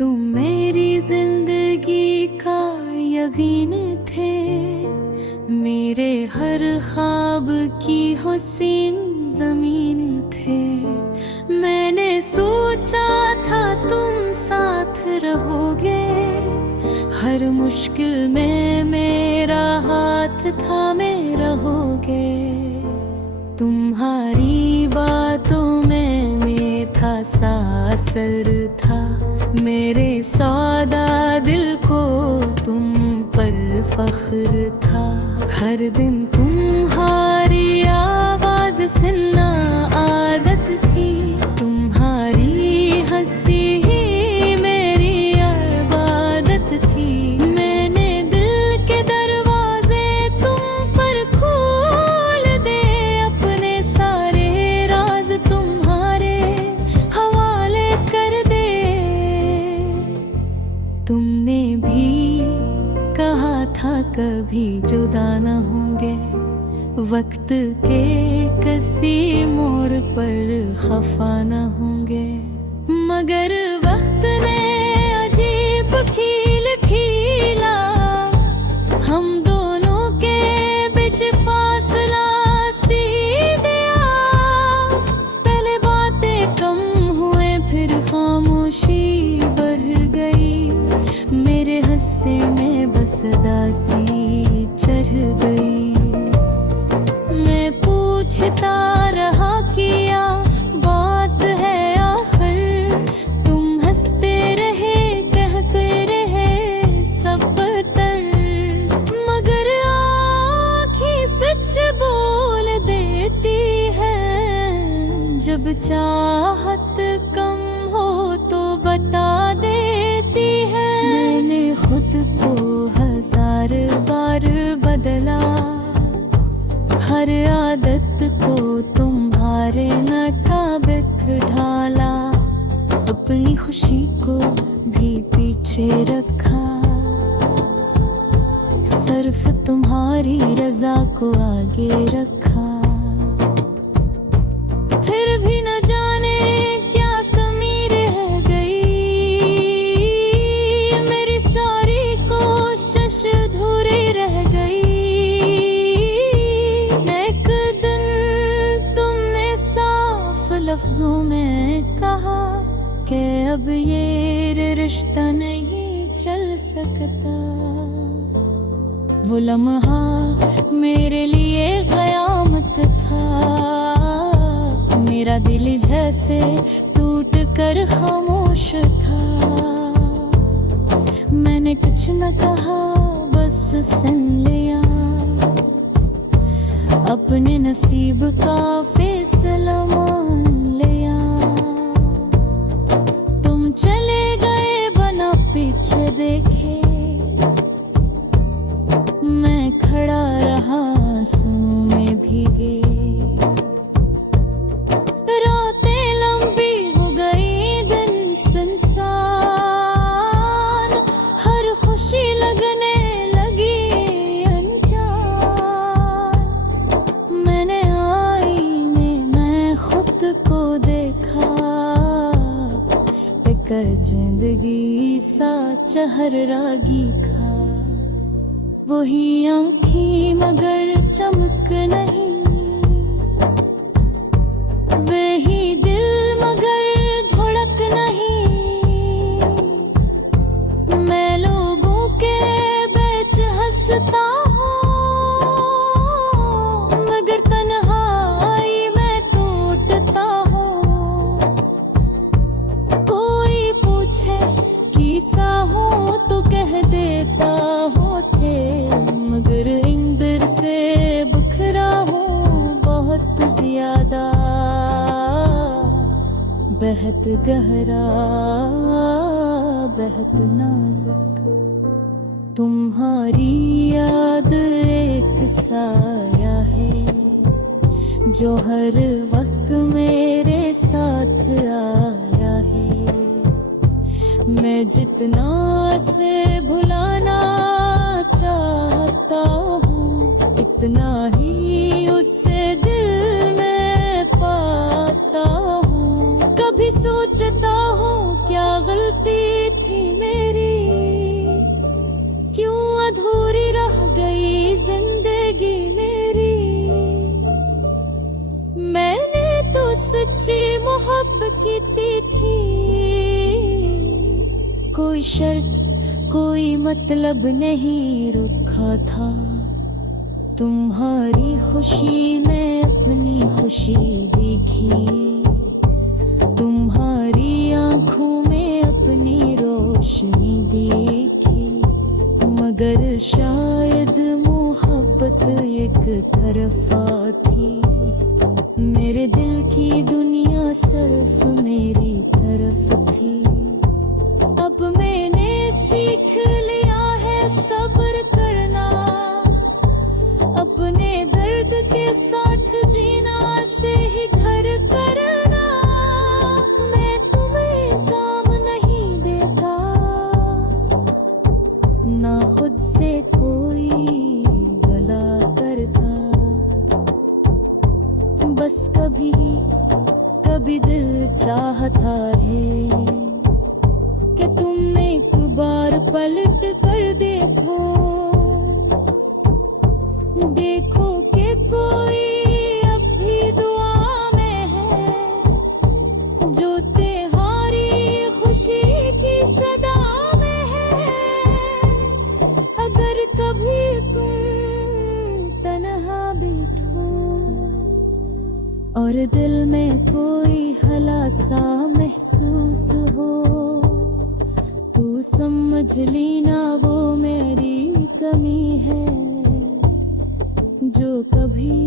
तुम मेरी जिंदगी का यकीन थे, मेरे हर ख्वाब की हुस्न जमीन थे। मैंने सोचा था तुम साथ रहोगे, हर मुश्किल में मेरा हाथ थामे रहोगे। तुम्हारी बातों में था सा असर था, मेरे सौदा दिल को तुम पर फख्र था। हर दिन तुम्हारी आवाज सुनना आदत थी, तुम्हारी हंसी ही मेरी इबादत थी। मैंने दिल के दरवाजे तुम पर खोल दे, अपने सारे राज तुम्हारे हवाले कर दे। तुमने भी कहा था कभी जुदा न होंगे, वक्त के किसी मोड़ पर खफा न होंगे। मगर वक्त ने अजीब खेल खेला, हम दोनों के बीच फासला सी दिया। पहले बातें कम हुए, फिर खामोशी बढ़ गई, मेरे हिस्से में बस दासी चढ़ गई। मैं पूछता रहा किया बात है आखिर, तुम हंसते रहे कहते रहे सब बदतर। मगर आँखें सच बोल देती है, जब चाहत कम हो तो बता देती है। मैंने खुद को 1000 बार बदला, हर आदत को तुम्हारे मुताबिक ढाला। अपनी खुशी को भी पीछे रखा, सिर्फ तुम्हारी रजा को आगे रखा। फिर भी न जाने क्या कमी रह गई, मेरी सारी कोशिश अधूरी रह गई। एक दिन तुमने साफ लफ्जों में कहा कि अब ये रिश्ता नहीं चल सकता। वो लम्हा मेरे लिए क़यामत था, मेरा दिल जैसे टूट कर खामोश था। मैंने कुछ न कहा, बस सुन लिया, अपने नसीब का फैसला मान लिया। तुम चले गए बना पीछे देखे, मैं खड़ा रहा आंसू में भीगे। रातें लंबी हो गई, दिन सुनसान, हर खुशी लगने लगी अनजान। मैंने आईने में खुद को देखा, एक जिंदगी सा चेहरागी खा। वही आँखें मगर चमक नहीं, वही दिल मगर धड़क नहीं। मैं लोगों के बीच हंसता हूँ, मगर तन्हाई में टूटता हूँ। कोई पूछे किसा हो तो कह देता हो थे, मगर इंदर से बुखरा हूँ बहुत ज्यादा। बेहद गहरा बेहद नाजुक, तुम्हारी याद एक साया है, जो हर वक्त मेरे साथ आया है। मैं जितना से भुलाना चाहता हूँ, इतना ही उससे दिल में पाता हूँ। कभी सोचता हूँ क्या गलती थी सच्ची मोहब्बत की थी, कोई शर्त कोई मतलब नहीं रखा था। तुम्हारी खुशी में अपनी खुशी देखी, तुम्हारी आंखों में अपनी रोशनी देखी। मगर शायद मोहब्बत एक तरफा थी, मेरे दिल की दुनिया सिर्फ मेरी तरफ थी। अब मैंने सीख लिया है सब्र करना, अपने दर्द के साथ जीना से ही घर करना। मैं तुम्हें इल्जाम नहीं देता, ना खुद से कोई गला करता। बस कभी कभी दिल चाहता है कि तुम एक बार पलट कर देखो, देखो कि कोई अब भी दुआ में है, जो तुम्हारी खुशी की सदा में है। अगर कभी तुम तन्हा बैठो और दिल में कोई हलासा महसूस हो, तू समझ लेना वो मेरी कमी है, जो कभी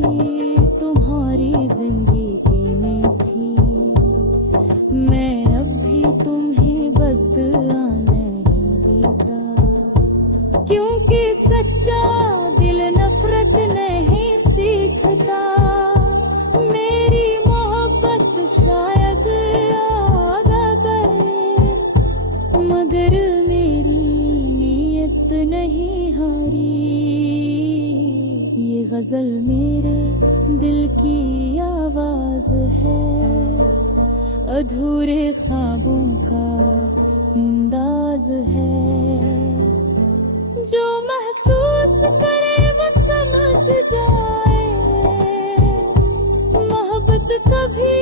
तुम्हारी जिंदगी में थी। मैं अब भी तुम्हें बदला नहीं देता, क्योंकि सच्चा दिल नफरत नहीं सीखता। मेरी मोहब्बत शायद याद आ गए, मगर मेरी नीयत नहीं हारी। ये गजल मेरे दिल की आवाज है, अधूरे ख्वाबों का अंदाज है। जो महसूस करे वो समझ जाए, मोहब्बत कभी